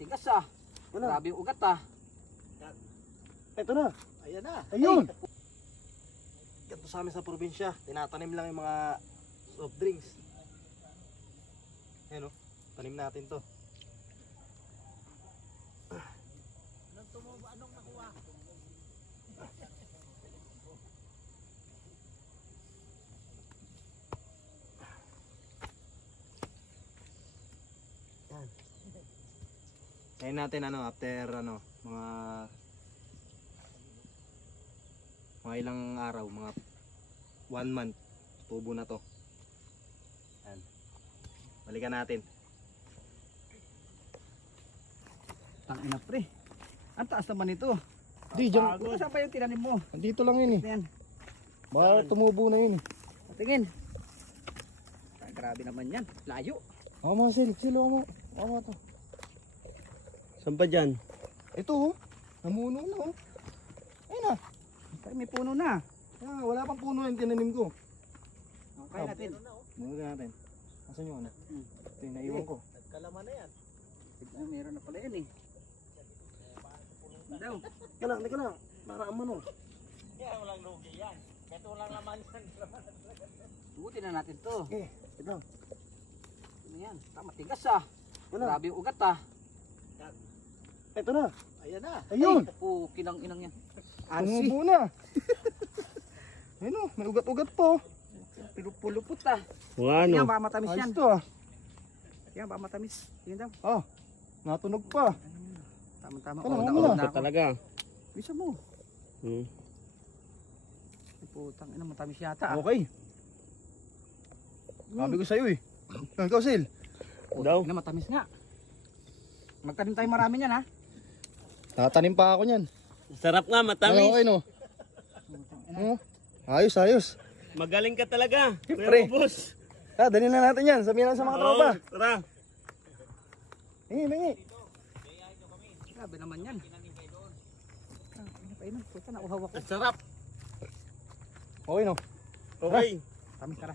matigas ah. Grabe yung ugat ah. Ito na. Ayan na. Ayun. Ganito sa amin sa probinsya. Tinatanim lang yung mga soft drinks. Ayan o. Tanim natin to. Anong nakuha? Yan. Ngayon natin after mga ilang araw, mga 1 month, tubo na to. Yan. Balikan natin. Tangina pre. Ang taas naman ito. Di, dyan. Saan pa yung tinanim mo? Dito lang yun eh. Yan. Baka tumubo na yun eh. Tingin. Grabe naman yan. Layo. Oo mga sil, mo. Oo to. Saan pa dyan? Ito oh. Namuno na oh. Ayun na. Pero may puno na. Wala pang puno yung tinanim ko. Okay natin. Muna natin. Asan yung ano? Ito yung naiwan ko. Nagkalaman na yan. Meron na pala yan eh. Daw. Teka lang. Para man oh. Kaya walang lugi yan. Ito lang naman yan. Sugutin na natin to. Ito. Ano yan? Matigas ah. Grabe yung ugat ah. Ito na. Ayan na. Ayun. Oh, kinang-inang yan. Tumubo na. Ayun oh. May ugat-ugat po. Pulupot ah. Ano? Yan, baka matamis yan. Ayos to ah. Yan, baka matamis. Tingin daw. Oh. Natunog pa. Tama-tama. Ano, Oh, ano naulog na? na ako. Talaga. Bisa mo. Putang ina, matamis yata ah. Okay. Sabi ko sa'yo eh. Ikaw Sil. Daw. Ina, matamis nga. Magtanim tayo marami niyan ha. Tatanim pa ako niyan. Sarap nga, matamis. Okay no. Ayos, ayos. Magaling ka talaga. Siyempre. Kuya Ubos. Dali na natin yan. Sabihin lang sa mga tropa. Tara. Mingi. Grabe naman yan. Ano pa yun? Puta, nauhaw ako. Sarap. Okay no. Okay. Tamis, tara.